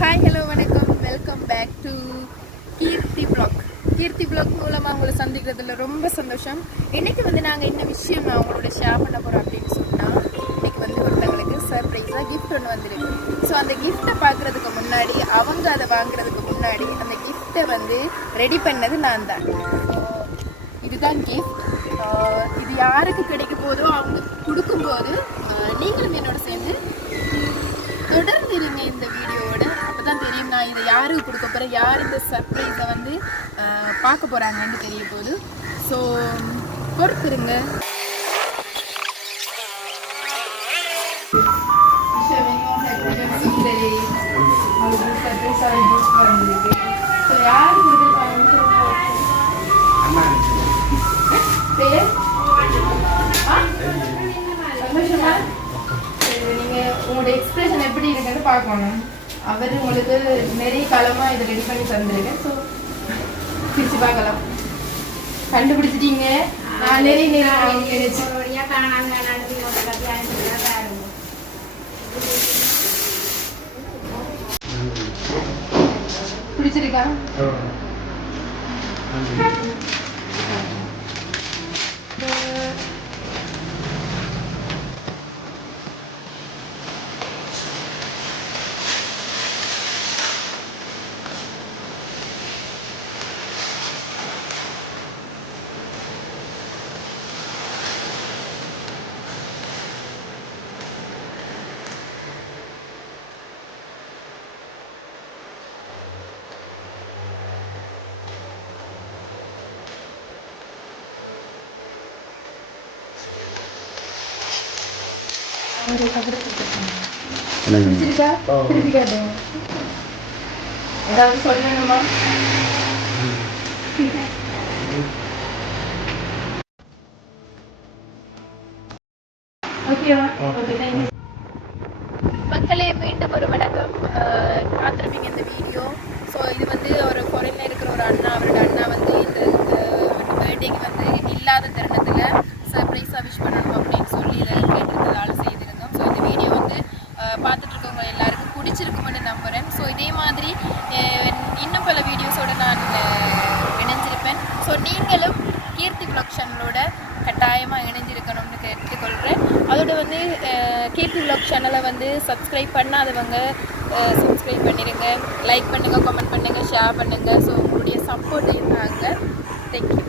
Hi hello வணக்கம், welcome back to Keerthi blog மூலமாக உங்களை சந்திக்கிறதுல ரொம்ப சந்தோஷம். இன்றைக்கி வந்து நாங்கள் என்ன விஷயம் நான் உங்களோட ஷேர் பண்ண போகிறோம் அப்படின்னு சொன்னால், இன்றைக்கி வந்து ஒருத்தங்களுக்கு சர்ப்ரைஸாக கிஃப்ட் ஒன்று வந்துருக்கு. ஸோ அந்த கிஃப்ட்டை பார்க்குறதுக்கு முன்னாடி, அவங்க அதை வாங்குறதுக்கு முன்னாடி அந்த கிஃப்ட்டை வந்து ரெடி பண்ணது நான் தான். இதுதான் கிஃப்ட். இது யாருக்கு கிடைக்க போதோ அவங்க கொடுக்கும்போது நீங்களும் என்னோட சேர்ந்து தொடர்ந்து இருங்க இந்த வீடியோவோட. அப்போ தான் தெரியும் நான் இதை யாருக்கு கொடுக்க போகிறேன், யார் இந்த சர்ப்ரைஸை வந்து பார்க்க போகிறாங்கன்னு தெரிய போகுது. ஸோ பொறுத்துருங்க. ஸோ யார் கொடுத்துருப்பாங்க சந்தோஷமா? நீங்கள் உங்களோட எக்ஸ்பிரஷன் எப்படி இருக்குன்னு பார்க்கணும். அவர் உங்களுக்கு நிறைய காலமாக இதை ரெடி பண்ணி தந்துருக்கேன். ஸோ பிரித்து பார்க்கலாம். கண்டுபிடிச்சிட்டீங்க. நான் நிறைய நேரம் பிடிச்சிருக்கா? ஏதாவது சொல்லணுமா? மக்களே, மீண்டும் ஒரு வணக்கம். பார்த்துருப்பீங்க இந்த வீடியோ. ஸோ இது வந்து ஒரு ஃபாரின்ல இருக்கிற ஒரு அண்ணா, அவரோட அண்ணா வந்து இந்த பர்த்டேக்கு வந்து இல்லாத தருணத்தில் சர்ப்ரைஸாக விஷ் பண்ணணும் அப்படின்னு சொல்லி இதை கேட்டிருந்ததால செய்திருந்தோம். ஸோ இந்த வீடியோ வந்து பார்த்துட்ருக்கவங்க எல்லாருக்கும் பிடிச்சிருக்குமென்னு நம்புகிறேன். ஸோ இதே மாதிரி இன்னும் பல வீடியோஸோடு நான் இணைஞ்சிருப்பேன். ஸோ நீங்களும் கீர்த்தி பிளாக் சேனலோட கட்டாயமாக இணைஞ்சிருக்கணும்னு கேட்டுக்கொள்கிறேன். அதோட வந்து கீர்த்தி பிளாக் சேனலை வந்து சப்ஸ்கிரைப் பண்ணாதவங்க சப்ஸ்கிரைப் பண்ணிடுங்க, லைக் பண்ணுங்கள், கமெண்ட் பண்ணுங்கள், ஷேர் பண்ணுங்கள். ஸோ உங்களுடைய சப்போர்ட் இருந்தாங்க. தேங்க்யூ.